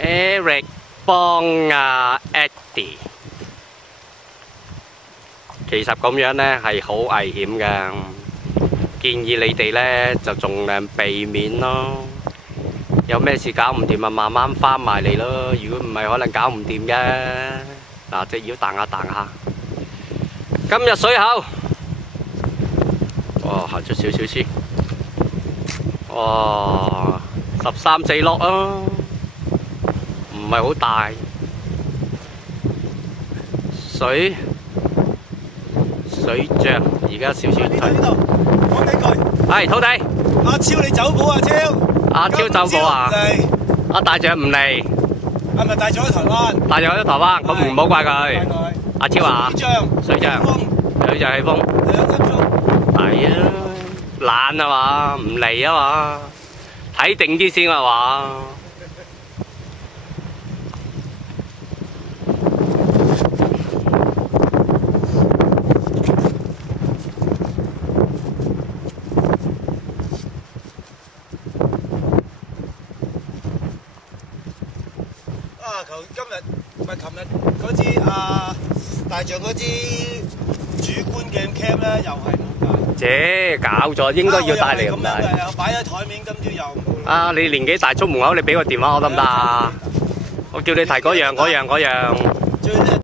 Eric 幫阿 Eddie， 其實咁樣呢係好危險㗎，建議你哋呢就盡量避免咯。有咩事搞唔掂啊，慢慢翻埋嚟咯。如果唔係，可能搞唔掂嘅。嗱，隻腰彈下彈下。今日水口，哇，行咗少少先。哇，13、14落啊，唔係好大。水漲，而家少少退。呢度講幾句。係土地。阿超你走寶啊超！阿超走寶啊！阿大象唔嚟。係咪大象喺台灣？大象喺台灣，咁唔好怪佢。阿超啊！水漲，水漲起風。2粒鐘。係啊，懶啊嘛，唔嚟啊嘛，睇定啲先啊嘛。今日唔係琴日嗰支大象嗰支主觀嘅 cam 咧，又係冇帶。搞咗，應該要帶嚟咁帶。又擺喺台面，今朝又冇。啊！你年紀大出門口，你俾個電話我得唔得啊？我叫你提嗰樣。